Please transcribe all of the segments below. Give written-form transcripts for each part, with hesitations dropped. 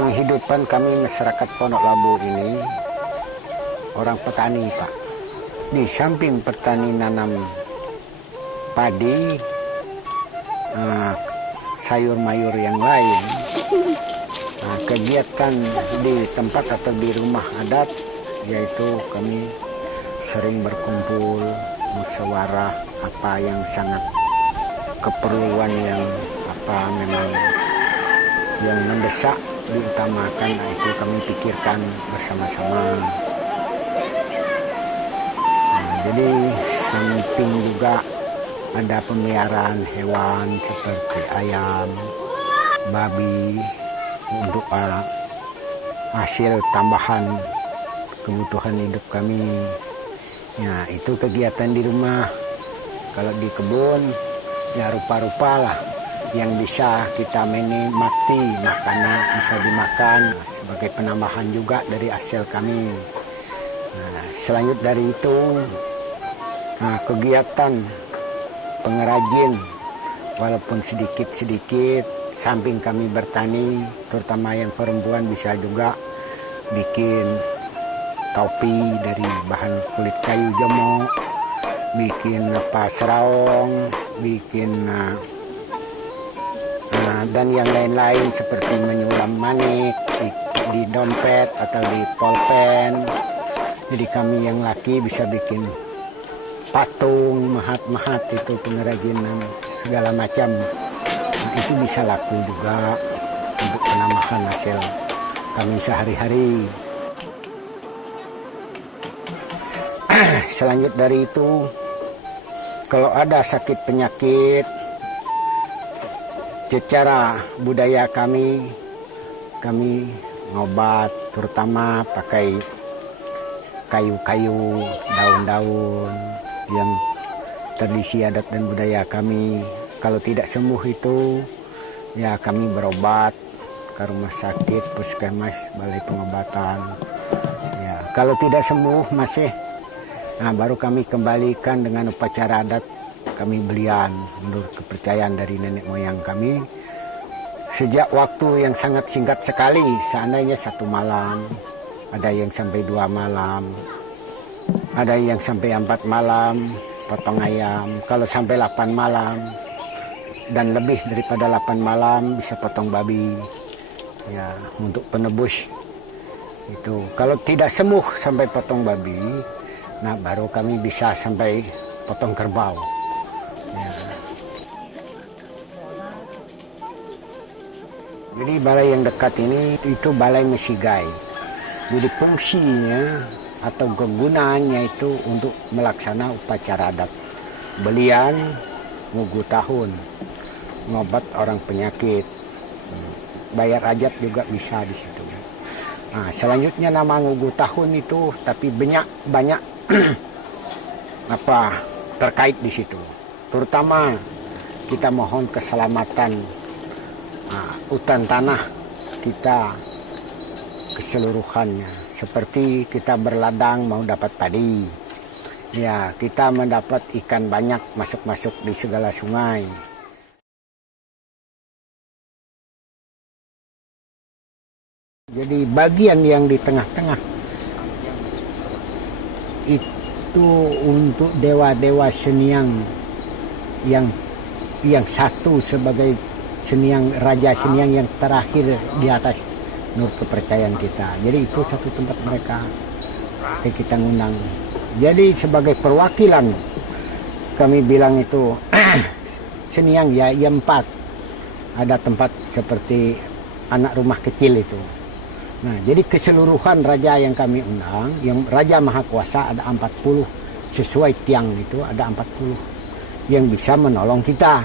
penghidupan kami masyarakat Pondok Labu ini orang petani, Pak. Di samping petani nanam padi, sayur mayur yang lain, kegiatan di tempat atau di rumah adat yaitu kami sering berkumpul musyawarah apa yang sangat keperluan yang memang yang mendesak diutamakan, itu kami pikirkan bersama-sama. Jadi samping juga ada pemeliharaan hewan seperti ayam, babi untuk hasil tambahan kebutuhan hidup kami. Ya, itu kegiatan di rumah. Kalau di kebun, ya rupa-rupa lah yang bisa kita menikmati, makanan bisa dimakan sebagai penambahan juga dari hasil kami. Selanjut dari itu, kegiatan pengrajin walaupun sedikit-sedikit, samping kami bertani, terutama yang perempuan bisa juga bikin topi dari bahan kulit kayu jemok, bikin serong, bikin dan yang lain-lain seperti menyulam manik di dompet atau di pulpen. Jadi kami yang laki bisa bikin patung, mahat-mahat, itu pengrajinan segala macam. Itu bisa laku juga untuk penambahan hasil kami sehari-hari. Selanjut dari itu, kalau ada sakit penyakit, secara budaya kami ngobat, terutama pakai kayu-kayu, daun-daun yang tradisi adat dan budaya kami. Kalau tidak sembuh itu, ya kami berobat ke rumah sakit, puskesmas, balai pengobatan. Ya, kalau tidak sembuh masih, baru kami kembalikan dengan upacara adat kami belian menurut kepercayaan dari nenek moyang kami. Sejak waktu yang sangat singkat sekali, seandainya 1 malam, ada yang sampai 2 malam, ada yang sampai 4 malam potong ayam. Kalau sampai 8 malam dan lebih daripada 8 malam bisa potong babi, ya untuk penebus itu. Kalau tidak sembuh sampai potong babi, baru kami bisa sampai potong kerbau. Ya. Jadi balai yang dekat ini itu balai Mesigai. Jadi fungsinya atau kegunaannya itu untuk melaksana upacara adat, belian, ngugu tahun, ngobat orang penyakit, bayar hajat juga bisa di situ. Selanjutnya nama ngugu tahun itu tapi banyak terkait di situ. Terutama kita mohon keselamatan hutan tanah kita keseluruhannya. Seperti kita berladang mau dapat padi, ya kita mendapat ikan banyak masuk-masuk di segala sungai. Jadi bagian yang di tengah-tengah itu untuk dewa-dewa Seniang yang satu sebagai Raja Seniang yang terakhir di atas menurut kepercayaan kita. Jadi itu satu tempat mereka kita ngundang. Jadi sebagai perwakilan kami bilang itu Seniang ya 4. Ada tempat seperti anak rumah kecil itu. Nah, jadi keseluruhan raja yang kami undang, yang Raja Maha Kuasa ada 40, sesuai tiang itu ada 40 yang bisa menolong kita.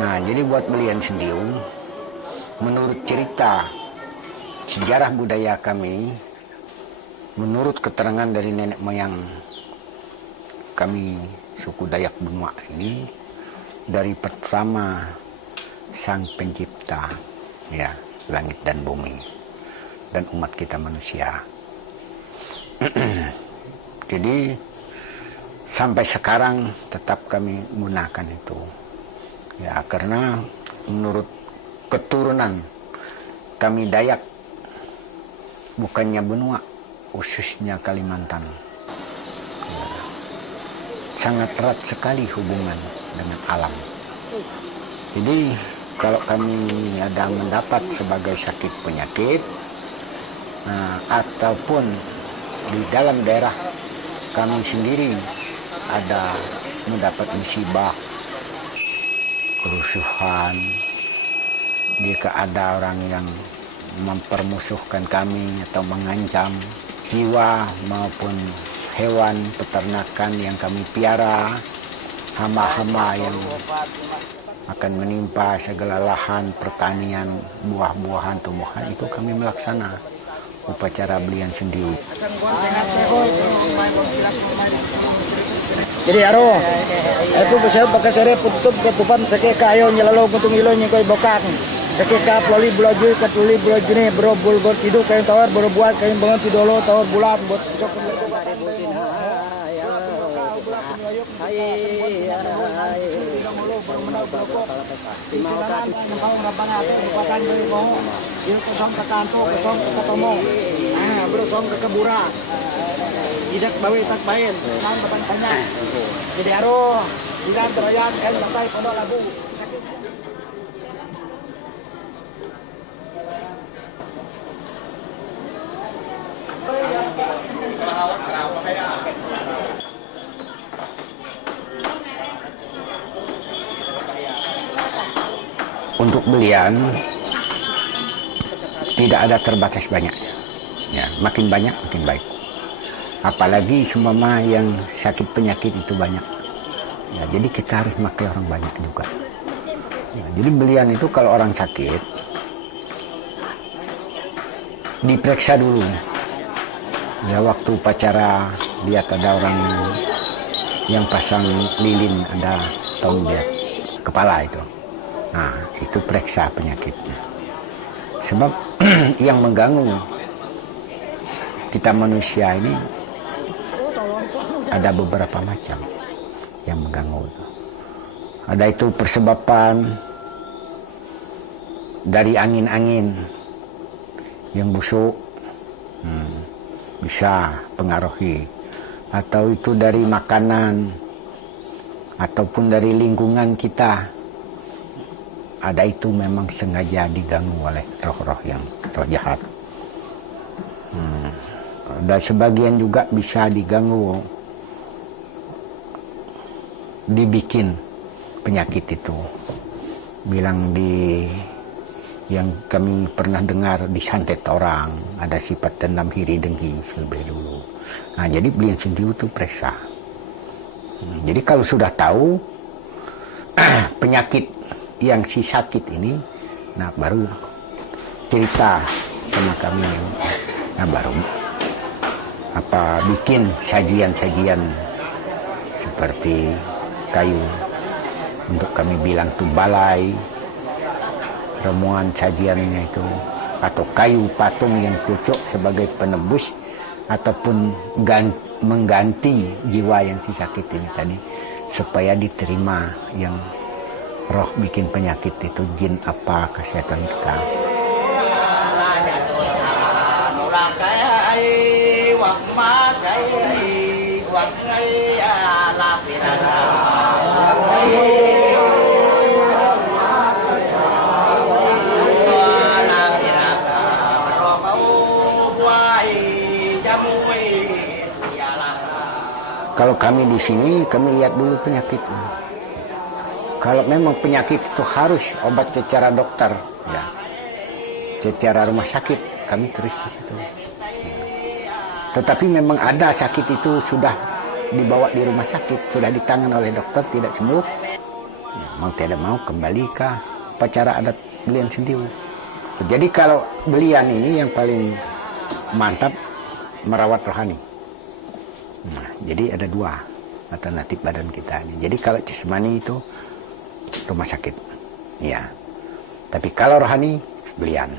Nah, jadi buat Belian Sendiu, menurut cerita sejarah budaya kami, menurut keterangan dari nenek moyang kami suku Dayak Benua ini, dari pertama Sang Pencipta, ya, langit dan bumi, dan umat kita manusia. Jadi sampai sekarang tetap kami gunakan itu, ya, karena menurut keturunan kami Dayak, bukannya benua, khususnya Kalimantan, ya, sangat erat sekali hubungan dengan alam. Jadi kalau kami ada mendapat sebagai sakit penyakit, ataupun di dalam daerah kami sendiri ada mendapat musibah, kerusuhan, jika ada orang yang mempermusuhkan kami atau mengancam jiwa maupun hewan peternakan yang kami piara, hama-hama yang akan menimpa segala lahan pertanian, buah-buahan, tumbuhan, itu kami melaksana upacara Belian Sendiu. Jadi aro, aku bisa pakai sere putup ketupan seke kayo nyelalo putung ilo nyekoi bokang. Seke ka peloli bulaju katuli bulaju ne bro bul bol tidu kain tawar bro buat kain bangun tidolo tawar bulat buat cok. Berosong ke kebura, tidak bawa tak bain, kan batang banyak. Jadi aro, tidak terayan, batai pondok labu. Untuk Belian tidak ada terbatas banyaknya, ya, makin banyak makin baik. Apalagi seumpama yang sakit penyakit itu banyak, ya, jadi kita harus pakai orang banyak juga, ya, jadi Belian itu kalau orang sakit diperiksa dulu, ya, waktu upacara lihat ada orang yang pasang lilin, ada tahun dia kepala itu. Nah, itu periksa penyakitnya. Sebab yang mengganggu kita manusia ini ada beberapa macam yang mengganggu itu. Ada itu persebaban dari angin-angin yang busuk, bisa pengaruhi. Atau itu dari makanan, ataupun dari lingkungan kita. Ada itu memang sengaja diganggu oleh roh-roh yang roh jahat. Dan sebagian juga bisa diganggu, dibikin penyakit itu. Bilang di yang kami pernah dengar disantet orang, ada sifat dendam iri dengki lebih dulu. Nah, jadi Belian Sendiu itu periksa. Jadi kalau sudah tahu penyakit yang si sakit ini, nah baru cerita sama kami, nah baru bikin sajian-sajian seperti kayu untuk kami bilang tuh balai, ramuan sajiannya itu, atau kayu patung yang cocok sebagai penebus ataupun mengganti jiwa yang si sakit ini tadi, supaya diterima yang roh bikin penyakit itu, jin apa, kesehatan kita. Kalau kami di sini, kami lihat dulu penyakitnya. Kalau memang penyakit itu harus obat secara dokter, ya, secara rumah sakit, kami terus ke situ. Tetapi memang ada sakit itu sudah dibawa di rumah sakit, sudah ditangani oleh dokter, tidak sembuh, Ya, mau tidak mau kembali ke upacara adat belian sendiri. Jadi kalau belian ini yang paling mantap merawat rohani. Nah, jadi ada dua alternatif badan kita ini. Jadi kalau jasmani itu rumah sakit, ya. Tapi kalau rohani belian.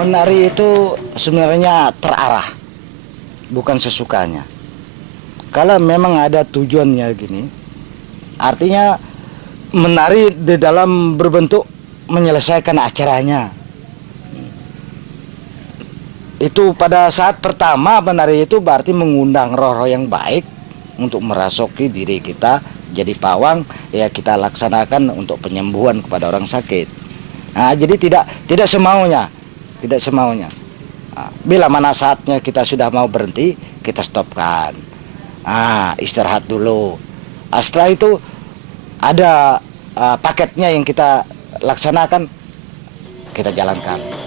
Menari itu sebenarnya terarah, bukan sesukanya. Kalau memang ada tujuannya gini, artinya menari di dalam berbentuk menyelesaikan acaranya. Itu pada saat pertama menari itu berarti mengundang roh-roh yang baik untuk merasuki diri kita jadi pawang, ya kita laksanakan untuk penyembuhan kepada orang sakit. Nah, jadi tidak semaunya, tidak semaunya. Nah, bila mana saatnya kita sudah mau berhenti, kita stopkan. Istirahat dulu. Setelah itu ada paketnya yang kita laksanakan, kita jalankan.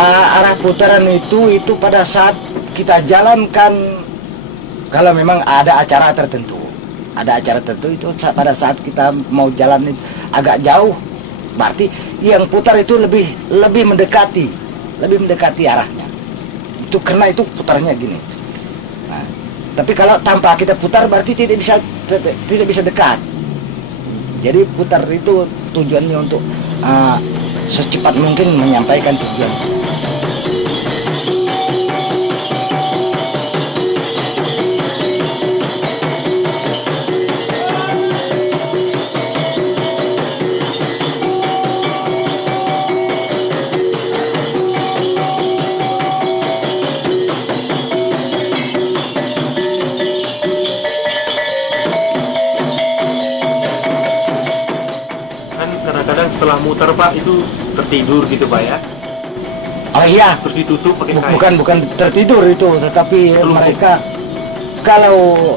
Arah putaran itu pada saat kita jalankan, kalau memang ada acara tertentu itu pada saat kita mau jalan agak jauh, berarti yang putar itu lebih mendekati arahnya. Itu karena itu putarnya gini. Nah, tapi kalau tanpa kita putar berarti tidak bisa dekat. Jadi putar itu tujuannya untuk secepat mungkin menyampaikan tujuan. Kadang setelah muter Pak itu tertidur gitu Pak ya. Oh iya, Terus ditutup pakai kain. bukan tertidur itu, tetapi mereka kalau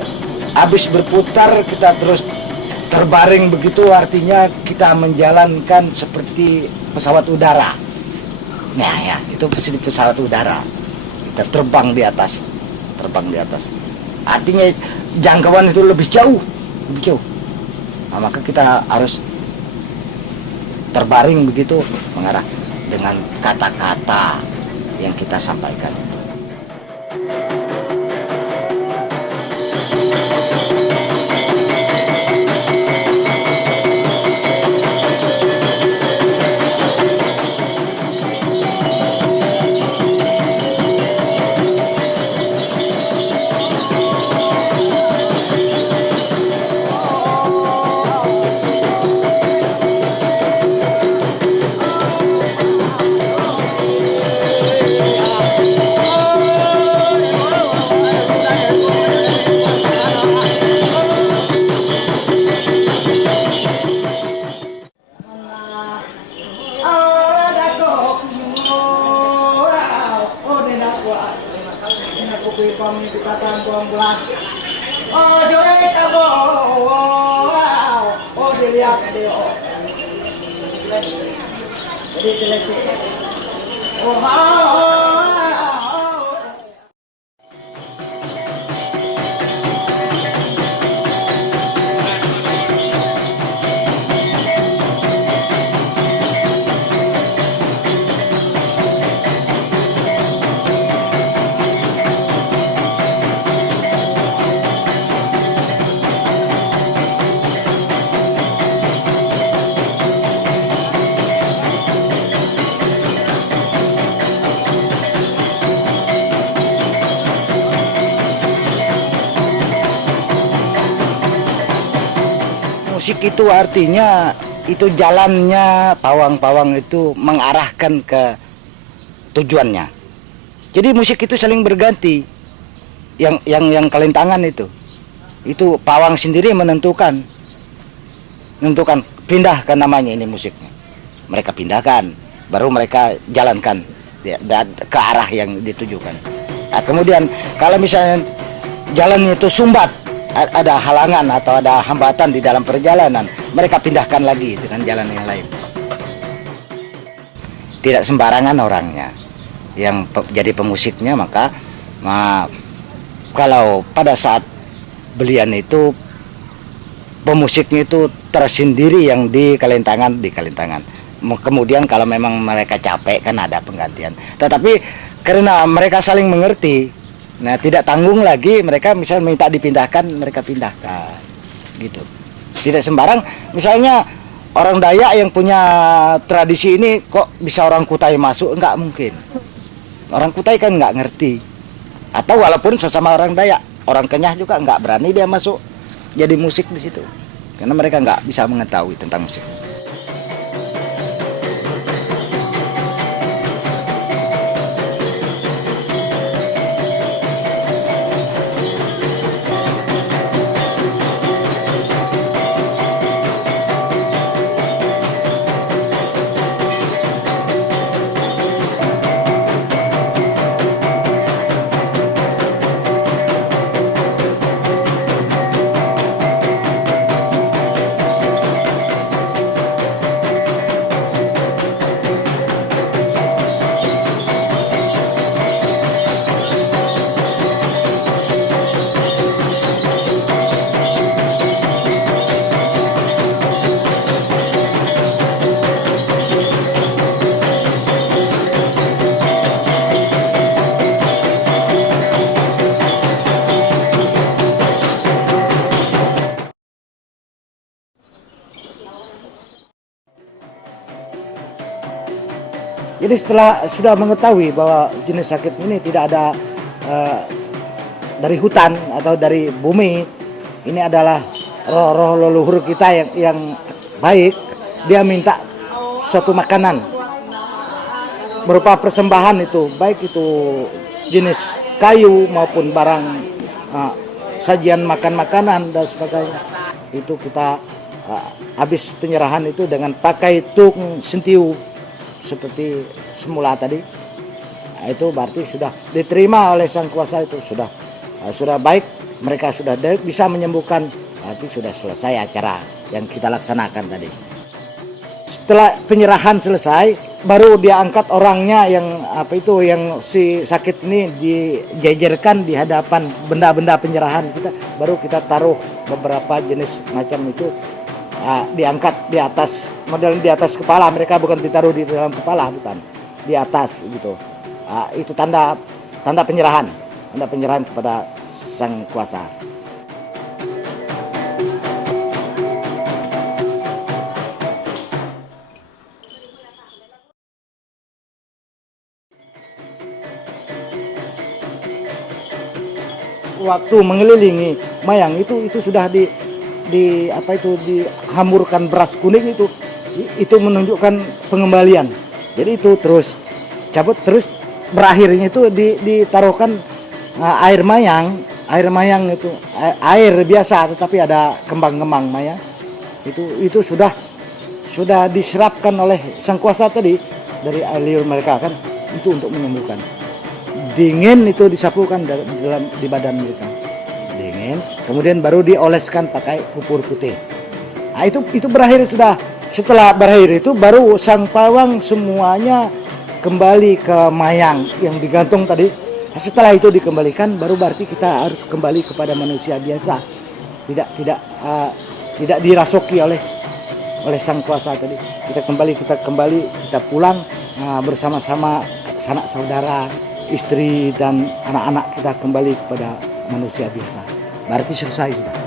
habis berputar kita terus terbaring begitu, artinya kita menjalankan seperti pesawat udara. Nah ya, itu seperti pesawat udara. Kita terbang di atas. Artinya jangkauan itu lebih jauh. Nah, maka kita harus terbaring begitu mengarah dengan kata-kata yang kita sampaikan. bulan. Oh, jodoh kamu. Oh, dilihat dia. Jadi jelek. Oh. Musik itu artinya itu jalannya pawang-pawang itu mengarahkan ke tujuannya. Jadi musik itu saling berganti. Yang kelintangan itu pawang sendiri menentukan pindahkan namanya ini musiknya. Mereka pindahkan, baru mereka jalankan ke arah yang ditujukan. Nah, kemudian kalau misalnya jalannya itu sumbat, ada halangan atau ada hambatan di dalam perjalanan, mereka pindahkan lagi dengan jalan yang lain. Tidak sembarangan orangnya yang jadi pemusiknya, maka kalau pada saat belian itu pemusiknya itu tersendiri yang di kalintangan. Kemudian kalau memang mereka capek kan ada penggantian. Tetapi karena mereka saling mengerti, nah tidak tanggung lagi, mereka misal minta dipindahkan, mereka pindahkan gitu. Tidak sembarang misalnya orang Dayak yang punya tradisi ini kok bisa orang Kutai masuk, enggak mungkin. Orang Kutai kan enggak ngerti. Atau walaupun sesama orang Dayak, orang Kenyah juga enggak berani dia masuk jadi musik di situ. Karena mereka enggak bisa mengetahui tentang musik. Jadi setelah sudah mengetahui bahwa jenis sakit ini tidak ada dari hutan atau dari bumi, ini adalah roh-roh leluhur kita yang baik, dia minta suatu makanan berupa persembahan itu, baik itu jenis kayu maupun barang sajian makanan dan sebagainya. Itu kita habis penyerahan itu dengan pakai tung sentiu seperti semula tadi. Nah, itu berarti sudah diterima oleh sang kuasa, itu sudah baik, mereka sudah bisa menyembuhkan, berarti sudah selesai acara yang kita laksanakan tadi. Setelah penyerahan selesai, baru dia angkat orangnya yang si sakit ini dijejerkan di hadapan benda-benda penyerahan kita, baru kita taruh beberapa jenis macam itu diangkat di atas, model di atas kepala mereka, bukan ditaruh di dalam kepala, bukan, di atas gitu. Itu tanda penyerahan kepada sang kuasa. Waktu mengelilingi mayang itu sudah dihamurkan beras kuning, itu menunjukkan pengembalian. Jadi itu terus cabut, terus berakhirnya itu ditaruhkan air mayang itu air biasa tetapi ada kembang-kembang mayang. Itu sudah diserapkan oleh sang kuasa tadi dari air liur mereka kan, itu untuk menyembuhkan. Dingin itu disapukan di badan mereka. kemudian baru dioleskan pakai pupur putih. Nah, itu berakhir sudah. Setelah berakhir itu baru sang pawang semuanya kembali ke mayang yang digantung tadi. Setelah itu dikembalikan baru berarti kita harus kembali kepada manusia biasa. Tidak dirasuki oleh sang kuasa tadi. Kita kembali kita pulang bersama-sama sanak saudara, istri dan anak-anak kita kembali kepada manusia biasa. Berarti selesai sudah.